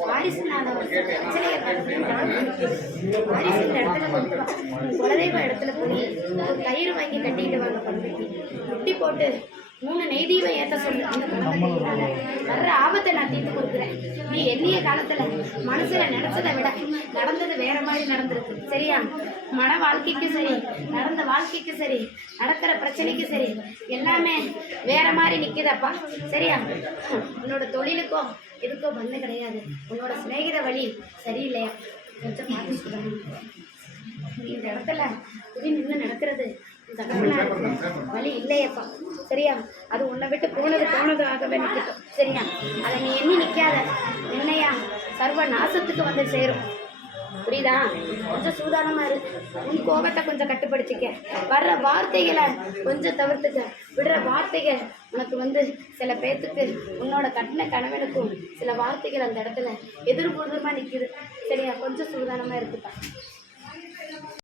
வாரிசுனால ஒரு பிரச்சனையை கடந்து வாரிசு இந்த இடத்துல கொண்டு வா குலதெய்வ இடத்துல போய் ஒரு கயிறு வாங்கி கட்டிட்டு வாங்க பண்புக்கு முட்டி போட்டு மூணு நெய்தீபம் ஏற்ற சொல்லு. அந்த வர்ற ஆபத்தை நான் தீர்த்து எண்ணிய காலத்துல மனசுல நினைச்சதை விட நடந்தது வேற மாதிரி நடந்திருக்கு. சரியா? மன வாழ்க்கைக்கு சரி நடந்த வாழ்க்கைக்கு சரி நடக்கிற பிரச்சனைக்கு சரி எல்லாமே வேற மாதிரி நிக்குதப்பா. சரியா? உன்னோட தொழிலுக்கோ எதுக்கோ வந்து கிடையாது. உன்னோட சிநேகித வழி சரியில்லையா? கொஞ்சம் பார்த்து சொல்லணும் இந்த இடத்துல புதி நின்று நடக்கிறது இந்த வழி இல்லையப்பா. சரியா? அது உன்னை விட்டு போனது போனதாகவே நிற்கட்டும். சரியா? அதை நீ எண்ணி நிற்காத. என்னையா சர்வ நாசத்துக்கு வந்து சேரும். புரியுதா? கொஞ்சம் சூதானமா இரு. உன் கோபத்தை கொஞ்சம் கட்டுப்படுத்திக்க. வர்ற வார்த்தைகளை கொஞ்சம் தவிர்த்துக்க. விடுற வார்த்தைகள் உனக்கு வந்து சில பேர்த்துக்கு உன்னோட கட்டின கணவனுக்கும் சில வார்த்தைகள் அந்த இடத்துல எதிர்பூர்வமாக நிற்கிது சரியா? கொஞ்சம் சூதானமா இருக்குப்பா